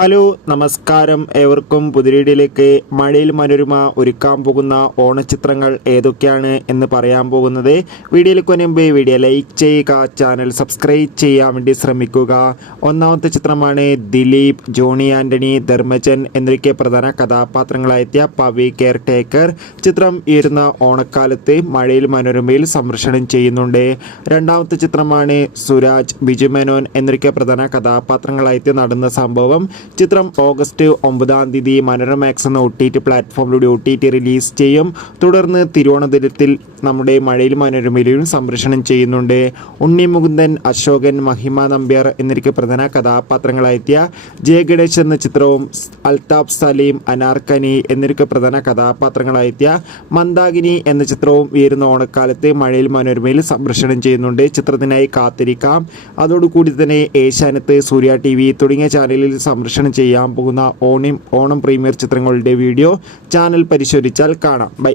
Hello നമസ്കാരം. ഏവർക്കും പുതിരീടിയിലേക്ക് മഴയിൽ മനോരമ ഒരുക്കാൻ പോകുന്ന ഓണചിത്രങ്ങൾ ഏതൊക്കെയാണ് എന്ന് പറയാൻ പോകുന്നത്. വീഡിയോയിലേക്ക് മുൻപ് വീഡിയോ ലൈക്ക് ചെയ്യുക ചാനൽ സബ്സ്ക്രൈബ് ചെയ്യാൻ വേണ്ടി ശ്രമിക്കുക. ഒന്നാമത്തെ ചിത്രമാണ് ദിലീപ് ജോണി ആന്റണി ധർമ്മജൻ എന്നൊക്കെ പ്രധാന കഥാപാത്രങ്ങളായെത്തിയ പവി കെയർ ടേക്കർ ചിത്രം ഈ ഓണക്കാലത്ത് മഴയിൽ മനോരമയിൽ സംരക്ഷണം ചെയ്യുന്നുണ്ട്. രണ്ടാമത്തെ ചിത്രമാണ് സുരാജ് ബിജു മേനോൻ എന്നൊക്കെ പ്രധാന കഥാപാത്രങ്ങളായിട്ട് നടന്ന സംഭവം. ചിത്രം ഓഗസ്റ്റ് ഒമ്പതാം തീയതി മനോരമാക്സ് എന്ന ഒ ടി ടി പ്ലാറ്റ്ഫോമിലൂടെ ഒ ടി ടി റിലീസ് ചെയ്യും. തുടർന്ന് തിരുവനന്തപുരത്തിൽ നമ്മുടെ മഴയിൽ മനോരമയിലും സംപ്രേഷണം ചെയ്യുന്നുണ്ട്. ഉണ്ണി മുകുന്ദൻ അശോകൻ മഹിമ നമ്പ്യാർ എന്നിവർക്ക് പ്രധാന കഥാപാത്രങ്ങളായെത്തിയ ജയ ഗണേശ് എന്ന ചിത്രവും അൽതാഫ് സലീം അനാർക്കനി എന്നിവർക്ക് പ്രധാന കഥാപാത്രങ്ങളായെത്തിയ മന്ദാകിനി എന്ന ചിത്രവും വീരുന്ന ഓണക്കാലത്ത് മഴയിൽ മനോരമയിൽ സംപ്രേഷണം ചെയ്യുന്നുണ്ട്. ചിത്രത്തിനായി കാത്തിരിക്കാം. അതോടുകൂടി തന്നെ ഏഷ്യാനത്ത് സൂര്യ ടി തുടങ്ങിയ ചാനലിൽ സംരക്ഷണം ചെയ്യാൻ പോകുന്ന ഓണിം ഓണം പ്രീമിയർ ചിത്രങ്ങളുടെ വീഡിയോ ചാനൽ പരിശോധിച്ചാൽ കാണാം. ബൈ.